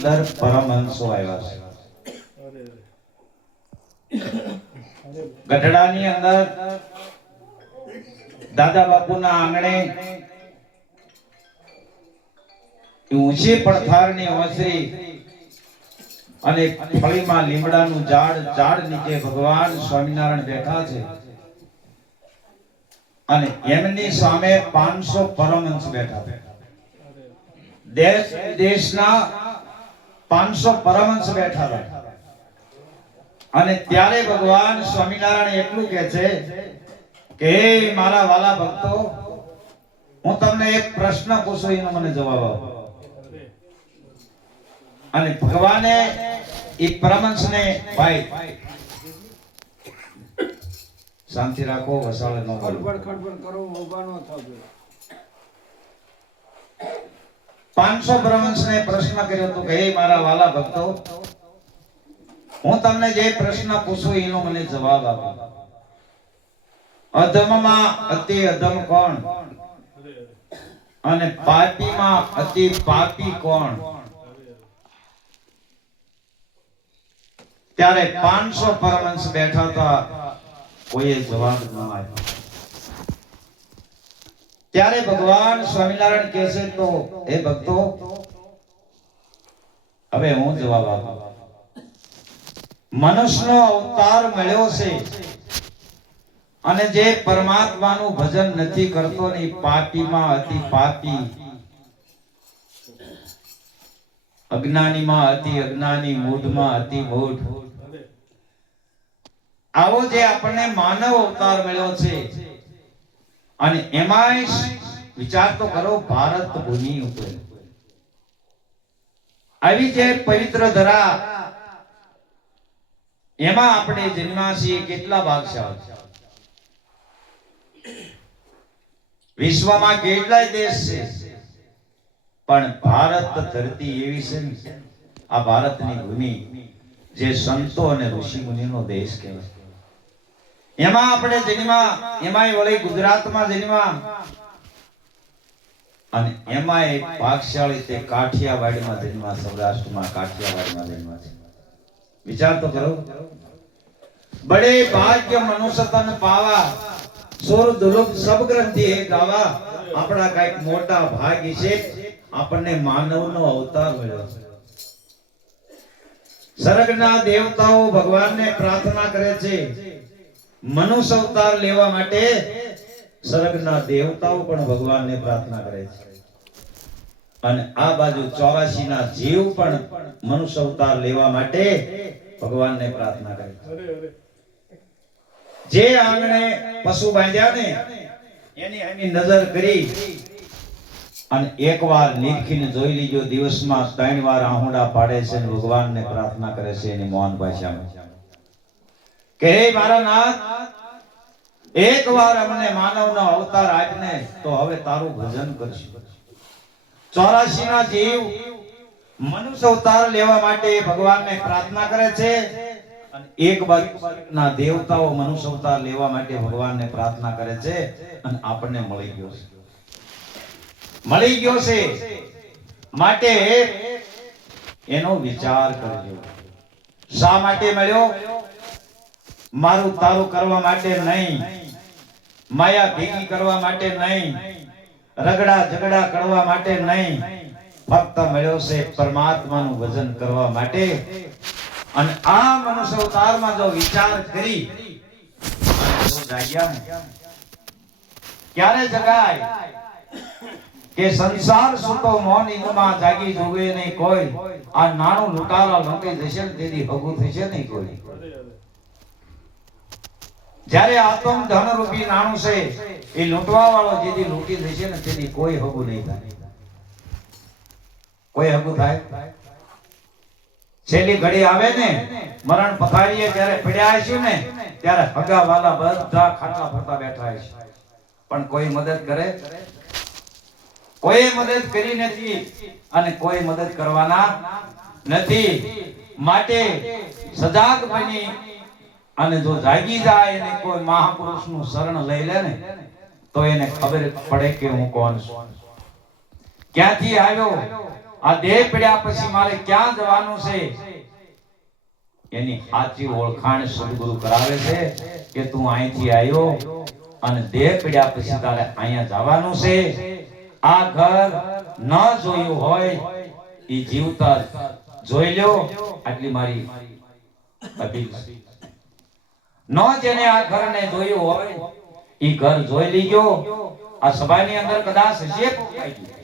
અંદર પરમહંસો આવ્યા છે. ગઢડાની અંદર દાદા બાપુના આંગણે ઊંચી પડથારની ઓસરી અને ફળીમાં લીમડાનું ઝાડ નીચે ભગવાન સ્વામિનારાયણ બેઠા છે અને એમની સામે 500 પરમહંસ બેઠા છે. દેશ વિદેશના 500 પરમહંસ બેઠા હતા અને ત્યારે ભગવાન સ્વામિનારાયણ એટલું કહે છે કે હે મારા વાલા ભક્તો, હું તમને એક પ્રશ્ન પૂછું, એનો મને જવાબ આપો. અને ભગવાને એ પરમહંસને ભાઈ શાંતિ રાખો, વસાળે ન ખડબડ કરો, ઊભા ન થાવ. 500 પરમહંસને પ્રશ્ન કર્યો હતો કે હે મારા વાલા ભક્તો, હું તમને જે પ્રશ્ન પૂછું એનો મને જવાબ આપો. અધમમાં અતિ અધમ કોણ અને પાપીમાં અતિ પાપી કોણ? ત્યારે 500 પરમહંસ બેઠા હતા, કોઈએ જવાબ ન આપ્યો. ત્યારે ભગવાન સ્વામિનારાયણ કહે છે તો હે ભક્તો, હવે હું જવાબ આપું. મનુષ્યનો અવતાર મળ્યો છે અને જે પરમાત્માનું ભજન નથી કરતો ને પાપીમાં અતિ પાપી, અજ્ઞાનીમાં અતિ અજ્ઞાની, મૂઢમાં અતિ મૂઢ, આવો જે આપણને માનવ અવતાર મળ્યો છે અને એમાંય વિચાર તો કરો ભારત ભૂમિ ઉપર આવી જે પવિત્ર ધરા, એમાં આપણે જન્મ્યા છીએ. કેટલા ભાગ્યશાળી! વિશ્વમાં કેટલાય દેશ છે પણ ભારત ધરતી એવી છે ને, આ ભારતની ભૂમિ જે સંતો અને ઋષિ મુનિનો દેશ કહેવાય. એમાં આપણે જન્મ્યા, એમાંય વળી ગુજરાતમાં જન્મ્યા અને એમાંય ભાગ્યશાળી તે કાઠિયાવાડમાં જન્મ્યા, સૌરાષ્ટ્રમાં કાઠિયાવાડમાં જન્મ્યા છે. વિચાર તો કરો. બડે ભાગ્ય મનુષ્ય તન પાવા, સુર દુર્લભ સબ ગ્રંથિ હે ગાવા. આપણા કઈક મોટા ભાગ્ય છે, આપણને માનવનો અવતાર મળ્યો છે. સ્વર્ગના દેવતાઓ ભગવાનને પ્રાર્થના કરે છે મનુષ્ય અવતાર લેવા માટે. સ્વર્ગના દેવતાઓ પણ ભગવાનને પ્રાર્થના કરે છે અને આ બાજુ 84 ના જીવ પણ મનુષ્ય અવતાર લેવા માટે ભગવાનને પ્રાર્થના કરે છે. જે આંગણે પશુ બાંધ્યા ને એની નજર કરી અને એકવાર નીરખીને જોઈ લીજો, દિવસમાં 3 વાર આહુડા પાડે છે અને ભગવાનને પ્રાર્થના કરે છે એની મૌન ભાષામાં કે હે મારા નાથ, એકવાર અમને માનવનો અવતાર આપને તો હવે તારું ભજન કરશું. 84 ના જીવ મનુષ્ય અવતાર લેવા માટે ભગવાનને પ્રાર્થના કરે છે અને એક બાજુના દેવતાઓ મનુષ્ય અવતાર લેવા માટે ભગવાનને પ્રાર્થના કરે છે અને આપણને મળી ગયો છે માટે એનો વિચાર કરજો. શા માટે મળ્યો? મારું તારું કરવા માટે નહીં, માયા ભેગી કરવા માટે નહીં, રગડા ઝગડા કરવા માટે નહીં, ફક્ત મળ્યો છે પરમાત્માનું ભજન કરવા માટે. અને આ મનુષ્ય અવતારમાં જો વિચાર કરી ક્યારે જગાય કે સંસાર સુતો મોન ઇંગમાં જાગી જોવે નહીં કોઈ. આ નાનું લૂંટારા લૂંટી જશે ને તેથી હગું થશે નહીં કોઈ. જ્યારે આત્મ ધન રૂપી નાણું છે એ લૂંટવા વાળો જેથી લૂંટી જશે ને તેથી કોઈ હગું નહીં થાય. કોઈ હગું થાય? છેલ્લી ઘડી આવે ને, મરણ પથારીએ જ્યારે પડ્યા છે ને ત્યારે હગા વાલા બધા ખાટા ફરતા બેઠા છે પણ કોઈ મદદ કરે? કોઈ મદદ કરી નથી અને કોઈ મદદ કરવાના નથી. માટે સજાગ બની અને જો જાગી જાય અને કોઈ મહાપુરુષનું શરણ લઈ લે ને તો એને ખબર પડે કે હું કોણ છું, ક્યાંથી આવ્યો આ દેહ પડ્યા પછી મારે ક્યાં જવાનું છે એની સાચી ઓળખાણ સદગુરુ કરાવે છે કે તું અહીંથી આવ્યો અને દેહ પડ્યા પછી તારે અહીંયા જવાનું છે. આ ઘર ન જોયું હોય ઈ જીવતા જોઈ લ્યો, આટલી મારી અપીલ છે. ન જેને આ ઘરને જોયું હોય ઈ ઘર જોઈ લીજો. આ સભાની અંદર કદાચ હશે પોકાઈ ગયું,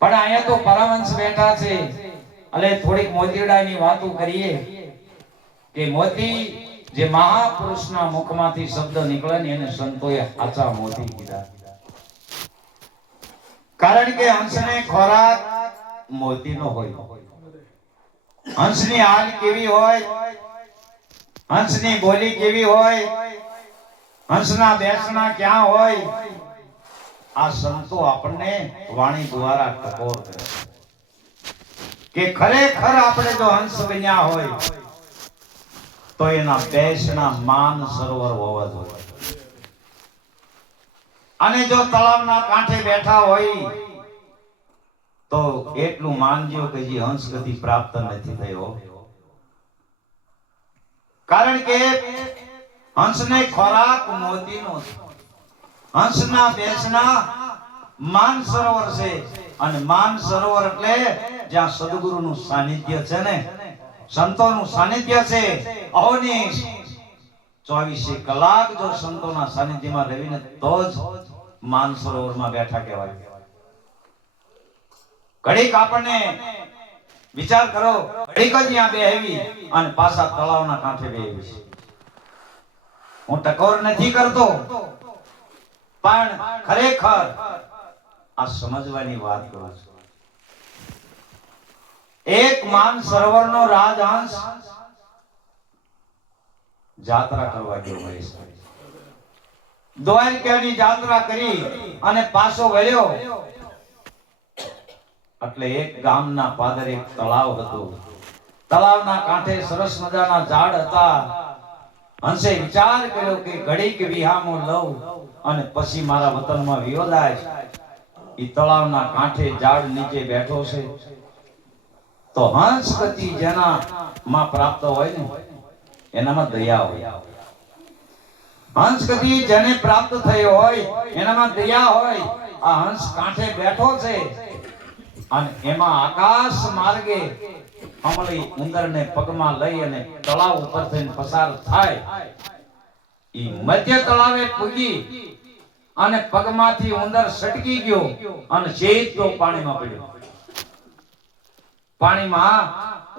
પણ અહીંયા તો પરમહંસ બેઠા છે એટલે થોડીક મોતીડાની વાતો કરીએ કે મોતી જે મહાપુરુષના મુખમાંથી શબ્દ નીકળે ને એને સંતોએ સાચા મોતી કીધા. કારણ કે હંસને ખોરાક મોતીનો હોય. હંસની હાલ કેવી હોય, હંસની બોલી કેવી હોય, હંસના બેસણા ક્યાં હોય, આ સંતો આપણને વાણી દ્વારા ટકોર કરે કે ખરેખર આપણે જો હંસ બન્યા હોય તો એના બેસણા માન સરોવર હોવા જોઈએ. અને જો તળાવના કાંઠે બેઠા હોય તો એટલું માનજો કે જે હંસ ગતિ પ્રાપ્ત નથી થયો. કારણ કે હંસને ખોરાક મોતીનો છે, હંસના બેસના માન સરોવર છે. અને માન સરોવર એટલે જ્યાં સદગુરુનું સાનિધ્ય છે ને, સંતોનું સાનિધ્ય છે. અહોનિશ 24 કલાક જો સંતોના સાનિધ્યમાં રહીને તો જ માન સરોવરમાં બેઠા કહેવાય. ઘડીક આપણને વિચાર કરો, ઘડીક જ ત્યાં બેહવી અને પાછા તળાવના કાંઠે બેહવી. હું ટકોર નથી કરતો, પણ ખરેખર આ સમજવાની વાત કરું છું. એક માન સરોવરનો રાજહંસ જાત્રા કરવા ગયો હોય છે. દ્વારકાની જાત્રા કરી અને પાછો વળ્યો એટલે એક ગામના પાદરે એક તળાવ હતું. તળાવના કાંઠે સરસ મજાના ઝાડ હતા. હંસે વિચાર કર્યો કે ઘડીક વિહામો લઉં અને પછી મારા વતનમાં વિયો જાય. ઈ તળાવના કાંઠે ઝાડ નીચે બેઠો છે. તો હંસ ગતિ જેના માં પ્રાપ્ત હોય ને એનામાં દયા હોય. હંસ ગતિ જેને પ્રાપ્ત થયો હોય એનામાં દયા હોય. આ હંસ કાંઠે બેઠો છે અને એમાં આકાશ માર્ગે કમળી ઉંદરને પગમાં લઈ અને તળાવ ઉપરથી પસાર થાય. ઈ મધ્ય તળાવે પૂગી અને પગમાંથી ઉંદર સટકી ગયો અને સીધો પાણીમાં પડ્યો. પાણીમાં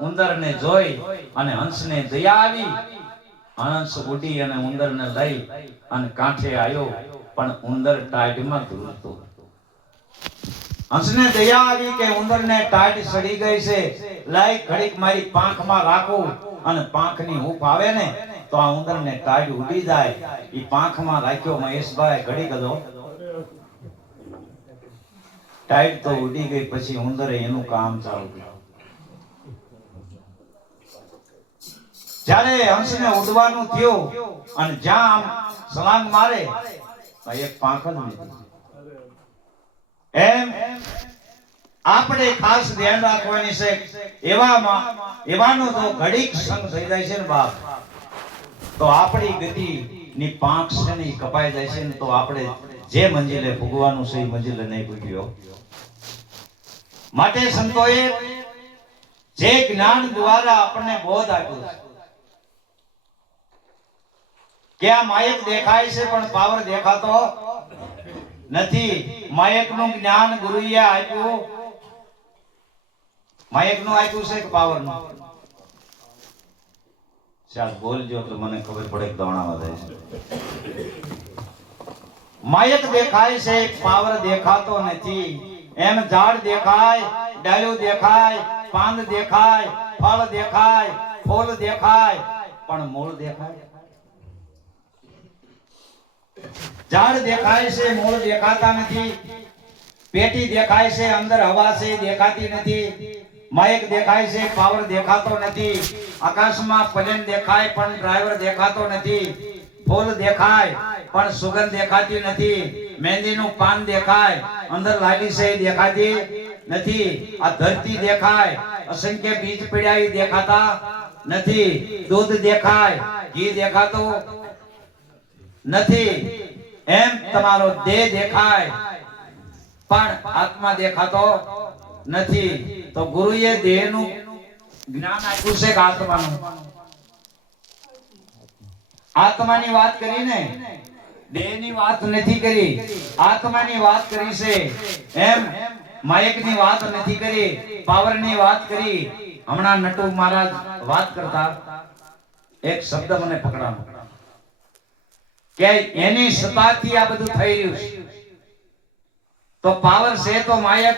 ઉંદરને જોઈ અને હંસને દયા આવી. હંસ ઉડી અને ઉંદરને લઈ અને કાંઠે આવ્યો, પણ ઉંદર ટાઢમાં ધૂળતો. હંસને દયા આવી કે ઉંદરને ટાઢ સડી ગઈ છે, લઈ ઘડીક મારી પાંખમાં રાખું અને પાંખની હૂંફ આવે ને તો આ ઉંદરને ટાઢ ઉડી જાય. ઈ પાંખમાં રાખ્યો મહેશભાઈ. ઘડીક હતો ટાઢ તો ઉડી ગઈ. પછી ઉંદરે એનું કામ ચાલુ કર્યું. જ્યારે હંસને ઉડવાનું થયું અને જ્યાં સલાંગ મારે તો એક પાંખ જ નથી. એમ આપણે ખાસ ધ્યાન રાખવાની છે. એવાનો તો ઘડીક સંગ થઈ જાય છે ને બાપ, તો આપણી ગતિ ની પાંખ છે ને કપાઈ જાય છે ને તો આપણે જે મંજિલે ભોગવાનું છે એ મંજિલે નહીં ભોગવ્યો. માટે સંતોએ જે જ્ઞાન દ્વારા આપણને બોધ આપ્યો છે કે આ માયક દેખાય છે પણ પાવર દેખાતો નથી. માયકનું જ્ઞાન ગુરુએ આપ્યું. માયકનું આપ્યું છે કે પાવરનું? ચાલ બોલજો તો મને ખબર પડે કે દોણામાં જાય છે. માયક દેખાય છે, પાવર દેખાતો નથી. એમ ઝાડ દેખાય, ડાળું દેખાય, પાંદ દેખાય, ફળ દેખાય, ફૂલ દેખાય, પણ મૂળ દેખાય? ઝાડ દેખાય છે, મૂળ દેખાતા નથી. પેટી દેખાય છે, અંદર હવા છે, દેખાતી નથી. માઇક દેખાય છે, પાવર દેખાતો નથી. આકાશમાં પ્લેન દેખાય પણ ડ્રાઈવર દેખાતો નથી. ફૂલ દેખાય પણ સુગંધ દેખાતી નથી. મહેંદીનું પાન દેખાય, અંદર લાગી છે દેખાતી નથી. આ ધરતી દેખાય, અસંખ્ય બીજ પડ્યા એ દેખાતા નથી. દૂધ દેખાય, ઘી દેખાતું નથી. એમ તમારો દેહ દેખાય પણ આત્મા દેખાતો નથી. તો ગુરુએ દેહનું જ્ઞાન આપ્યું છે કે આત્માનું? આત્માની વાત કરી ને, દેહની વાત નથી કરી. આત્માની વાત કરી છે. એમ માયકની વાત નથી કરી, પાવરની વાત કરી. હમણાં નટુ મહારાજ વાત કરતા, એક શબ્દ મને પકડાયો કે એની સત્તાથી આ બધું થઈ રહ્યું છે. તો પાવર છે તો માયક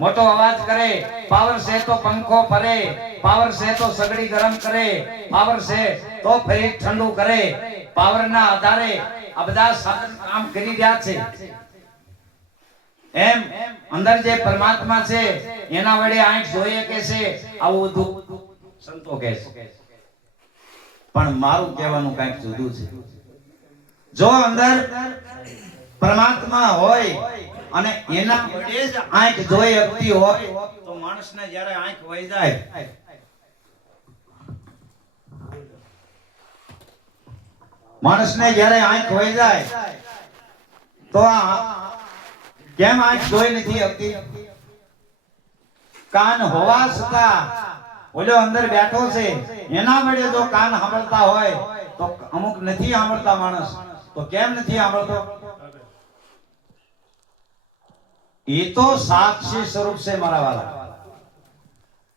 મોટો અવાજ કરે, પાવર છે તો પંખો ફરે, પાવર છે તો સગડી ગરમ કરે, પાવર છે તો ફ્રીજ ઠંડુ કરે. પાવરના આધારે આ બધા સાધન કામ કરી રહ્યા છે. એમ અંદર જે પરમાત્મા છે એના વડે આંખ જોઈએ કે છે, આવું બધું સંતો કહે છે. પણ મારું કહેવાનું કંઈક જુદું છે. જો અંદર પરમાત્મા હોય અને એના વડે જ આંખ જોઈ શકતી હોય તો માણસને જ્યારે આંખ વહી જાય, માણસને જ્યારે આંખ વહી જાય તો કેમ આંખ જોઈ નથી શકતી? કાન હોવા છતાં ઓલો અંદર બેઠો છે એના વડે જો કાન સાંભળતા હોય તો અમુક નથી સાંભળતા માણસ, તો કેમ નથી સાંભળતો? એ તો સાક્ષી સ્વરૂપ છે મારા વાલા.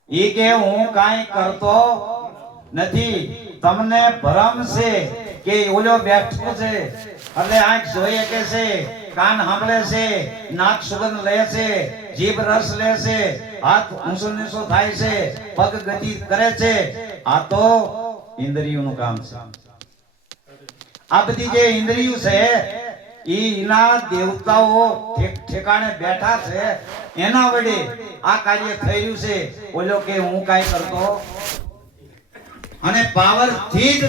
એ કે હું કાંઈ કરતો નથી. તમને ભ્રમ છે કે ઓલો બેઠો છે એટલે આંખ જોઈએ કે છે, કાન સાંભળે છે, નાક સુગંધ લે છે, જીભ રસ લે છે, હાથ ઊંચો નીચો થાય છે, પગ ગતિ કરે છે. આ તો ઇન્દ્રિયોનું કામ છે. આ બધી જે ઇન્દ્રિયો છે એના દેવતાઓ ઠેકાણે બેઠા છે, એના વડે આ કાર્ય થઈ રહ્યું છે. ઓલો કે હું કાંઈ કરતો, અને પાવર થી જ